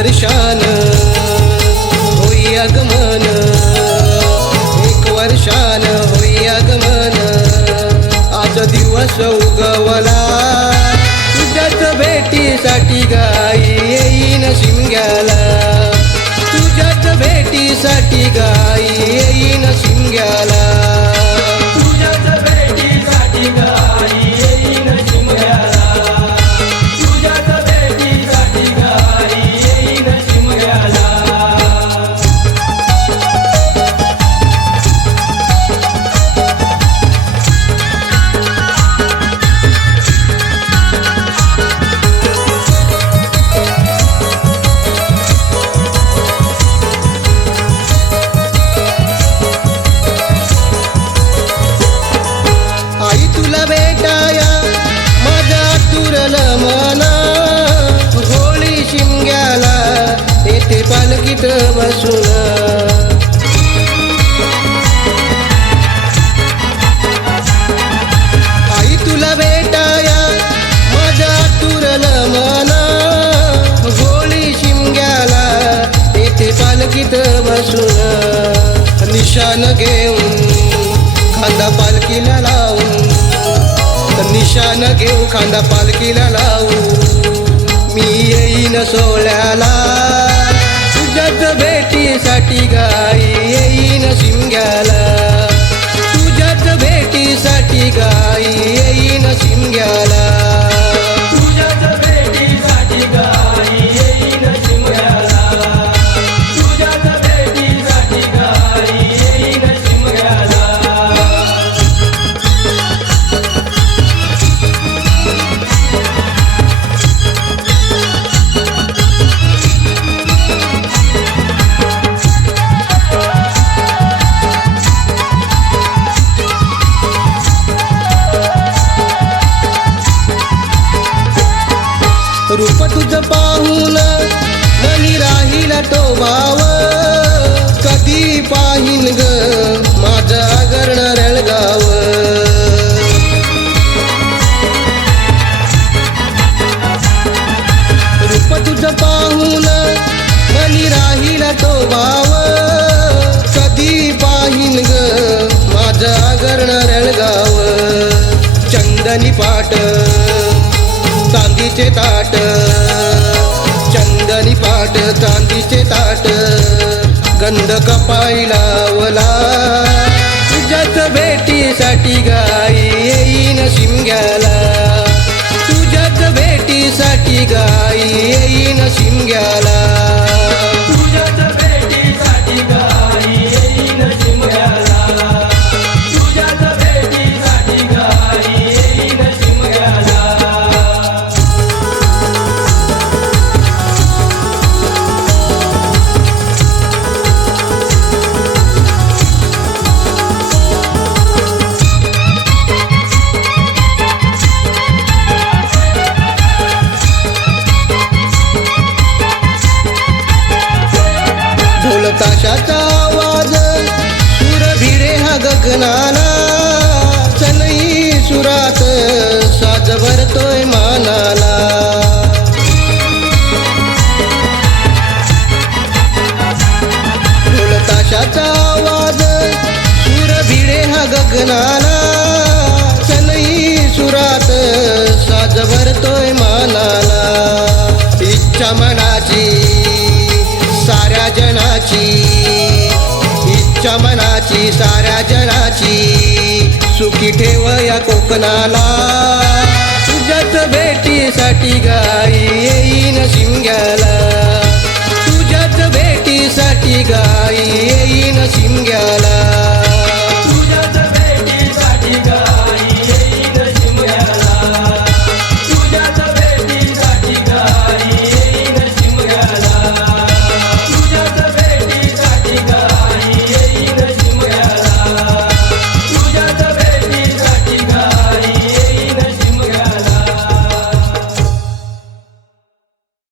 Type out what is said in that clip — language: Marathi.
वर्षान होयागमन एक वर्षान होयागमन आज दिवस उगवला. तुझ्याच भेटीसाठी गाई येईन शिमग्याला. तुझ्याच भेटीसाठी गाई येते बसून. आई तुला भेटाया माझ्या तुरल मना. गोळी शिमग्याला येथे पालकीत बसून. निशान घेऊन खांदा पालखीला लावून. निशान घेऊ खांदा पालखीला लावू मी येईन सोहळ्याला. भेटीसाठी गाई रूप तुझ पाहून मनी राहील तो वाव कधी पाहिन ग माझं आगरण रेळगाव. रूप तुझ पाहून मनी राहील तो वाव कधी पाहिन ग माझं आगरण रेळगाव. चंदनी पाट चांदीचे ताट चंदनी पाट चांदीचे ताट गंध कपाई लावला तुझ्याच भेटीसाठी गाई येईन शिमग्याला. तुझ्याच भेटीसाठी गाई येईन शिमग्याला. ताशाचा आवाज सुर भिडे हा गगनाला. चनई सुरात साज भरतोय मानाला. ताशाचा आवाज सुर भिडे हा गगनाला. चनई सुरात साज भरतोय मानाला. इच्छा मनाची मनाची साऱ्या जगाची सुखी ठेव या कोकणाला. तुझ्याच भेटीसाठी गाई येईन शिमग्याला